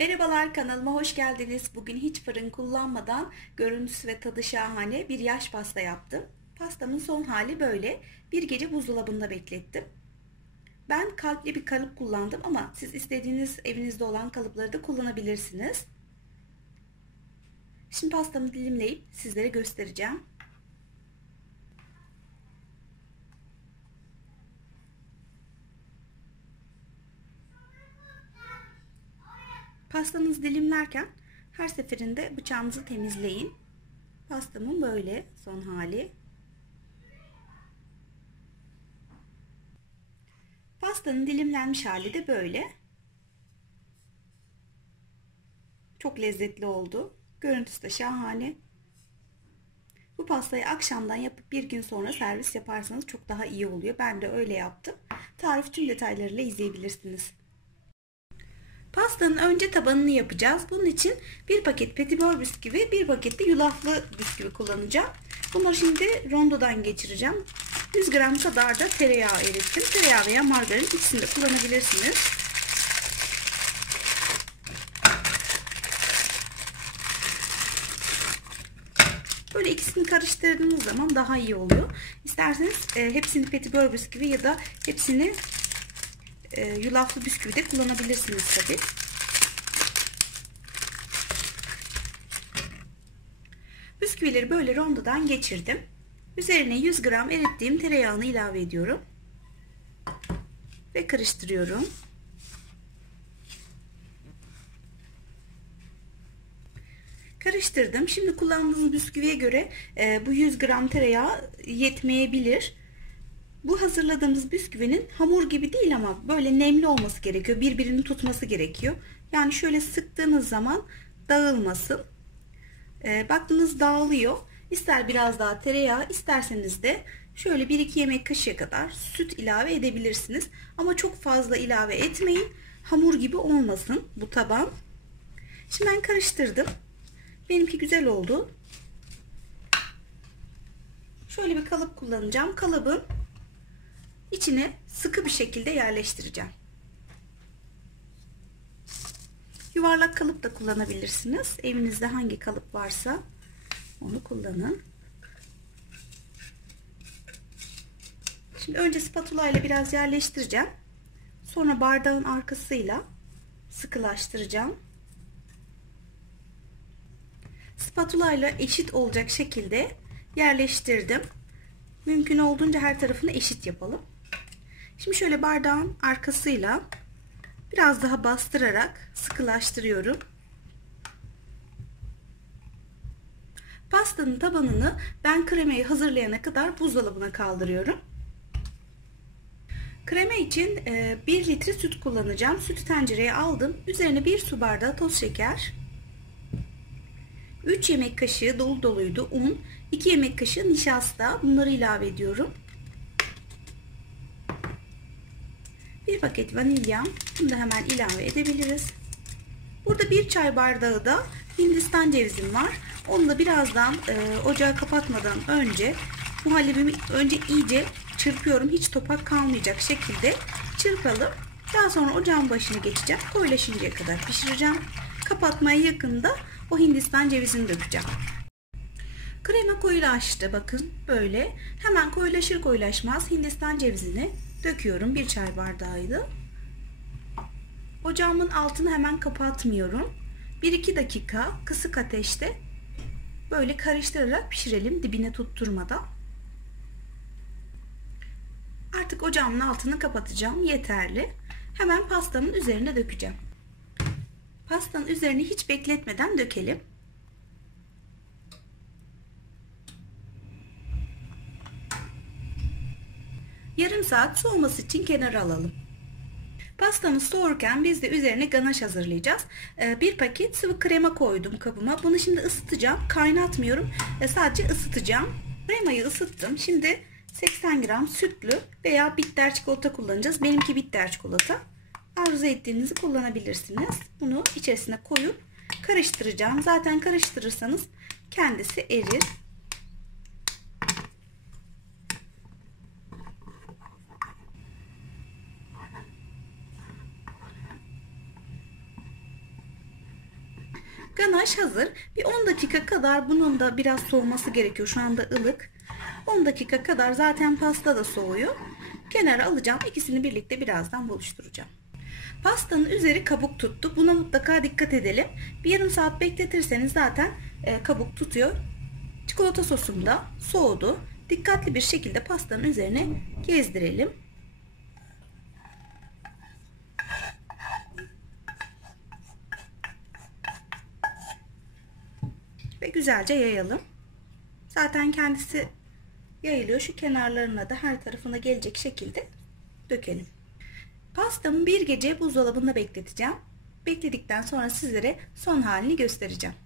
Merhabalar kanalıma hoş geldiniz. Bugün hiç fırın kullanmadan görüntüsü ve tadı şahane bir yaş pasta yaptım. Pastamın son hali böyle. Bir gece buzdolabında beklettim. Ben kalpli bir kalıp kullandım ama siz istediğiniz evinizde olan kalıpları da kullanabilirsiniz. Şimdi pastamı dilimleyip sizlere göstereceğim. Pastanızı dilimlerken her seferinde bıçağınızı temizleyin. Pastamın böyle son hali. Pastanın dilimlenmiş hali de böyle. Çok lezzetli oldu. Görüntüsü de şahane. Bu pastayı akşamdan yapıp bir gün sonra servis yaparsanız çok daha iyi oluyor. Ben de öyle yaptım. Tarif tüm detaylarıyla izleyebilirsiniz. Pastanın önce tabanını yapacağız. Bunun için bir paket petibör bisküvi, bir paket de yulaflı bisküvi kullanacağım. Bunları şimdi rondodan geçireceğim. 100 gram kadar da tereyağı erittim. Tereyağı veya margarin ikisini de kullanabilirsiniz. Böyle ikisini karıştırdığınız zaman daha iyi oluyor. İsterseniz e, hepsini petibör bisküvi ya da hepsini e, yulaflı bisküvi de kullanabilirsiniz tabi. Bisküvileri böyle rondodan geçirdim. Üzerine 100 gram erittiğim tereyağını ilave ediyorum. Ve karıştırıyorum. Karıştırdım. Şimdi kullandığınız bisküviye göre e, bu 100 gram tereyağı yetmeyebilir. Bu hazırladığımız bisküvinin hamur gibi değil ama böyle nemli olması gerekiyor. Birbirini tutması gerekiyor. Yani şöyle sıktığınız zaman dağılmasın. E, baktınız dağılıyor. İster biraz daha tereyağı isterseniz de şöyle 1-2 yemek kaşığı kadar süt ilave edebilirsiniz. Ama çok fazla ilave etmeyin. Hamur gibi olmasın bu taban. Şimdi ben karıştırdım. Benimki güzel oldu. Şöyle bir kalıp kullanacağım. Kalıbın içine sıkı bir şekilde yerleştireceğim. Yuvarlak kalıp da kullanabilirsiniz. Evinizde hangi kalıp varsa onu kullanın. Şimdi önce spatula ile biraz yerleştireceğim. Sonra bardağın arkasıyla sıkılaştıracağım. Spatula ile eşit olacak şekilde yerleştirdim. Mümkün olduğunca her tarafını eşit yapalım. Şimdi şöyle bardağın arkasıyla biraz daha bastırarak sıkılaştırıyorum. Pastanın tabanını ben kremayı hazırlayana kadar buzdolabına kaldırıyorum. Krema için 1 litre süt kullanacağım. Sütü tencereye aldım. Üzerine 1 su bardağı toz şeker, 3 yemek kaşığı dolu doluydu un, 2 yemek kaşığı nişasta bunları ilave ediyorum. 1 paket vanilya bunu da hemen ilave edebiliriz. Burada 1 çay bardağı da hindistan cevizim var. Onu da birazdan e, ocağı kapatmadan önce muhallebimi önce iyice çırpıyorum. Hiç topak kalmayacak şekilde çırpalım. Daha sonra ocağın başına geçeceğim. Koyulaşıncaya kadar pişireceğim. Kapatmaya yakında o hindistan cevizini dökeceğim. Krema koyulaştı bakın böyle. Hemen koyulaşır koyulaşmaz hindistan cevizini döküyorum. Bir çay bardağıydı. Ocağımın altını hemen kapatmıyorum. 1-2 dakika kısık ateşte böyle karıştırarak pişirelim dibine tutturmadan. Artık ocağımın altını kapatacağım. Yeterli. Hemen pastamın üzerine dökeceğim. Pastanın üzerine hiç bekletmeden dökelim. Yarım saat soğuması için kenara alalım. Pastamız soğurken biz de üzerine ganaj hazırlayacağız. Bir paket sıvı krema koydum kabıma. Bunu şimdi ısıtacağım. Kaynatmıyorum. Sadece ısıtacağım. Kremayı ısıttım. Şimdi 80 gram sütlü veya bitter çikolata kullanacağız. Benimki bitter çikolata. Arzu ettiğinizi kullanabilirsiniz. Bunu içerisine koyup karıştıracağım. Zaten karıştırırsanız kendisi erir. Ganaj hazır. Bir 10 dakika kadar bunun da biraz soğuması gerekiyor. Şu anda ılık. 10 dakika kadar zaten pasta da soğuyor. Kenara alacağım. İkisini birlikte birazdan buluşturacağım. Pastanın üzeri kabuk tuttu. Buna mutlaka dikkat edelim. Bir yarım saat bekletirseniz zaten e, kabuk tutuyor. Çikolata sosum da soğudu. Dikkatli bir şekilde pastanın üzerine gezdirelim. Güzelce yayalım. Zaten kendisi yayılıyor. Şu kenarlarına da her tarafına gelecek şekilde dökelim. Pastamı bir gece buzdolabında bekleteceğim. Bekledikten sonra sizlere son halini göstereceğim.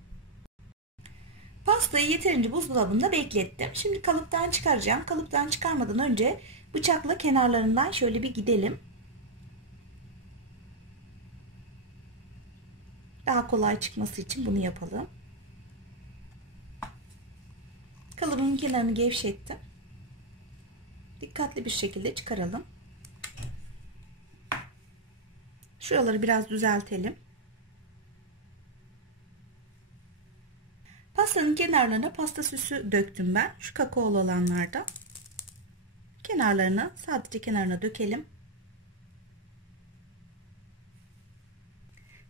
Pastayı yeterince buzdolabında beklettim. Şimdi kalıptan çıkaracağım. Kalıptan çıkarmadan önce bıçakla kenarlarından şöyle bir gidelim. Daha kolay çıkması için bunu yapalım. Kalıbın kenarını gevşettim. Dikkatli bir şekilde çıkaralım. Şuraları biraz düzeltelim. Pastanın kenarlarına pasta süsü döktüm ben. Şu kakaolu olanlarda. Kenarlarına sadece kenarına dökelim.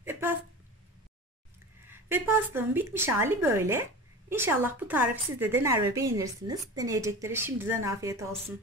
Ve, pas ve pastanın bitmiş hali böyle. İnşallah bu tarifi siz de dener ve beğenirsiniz. Deneyeceklere şimdiden afiyet olsun.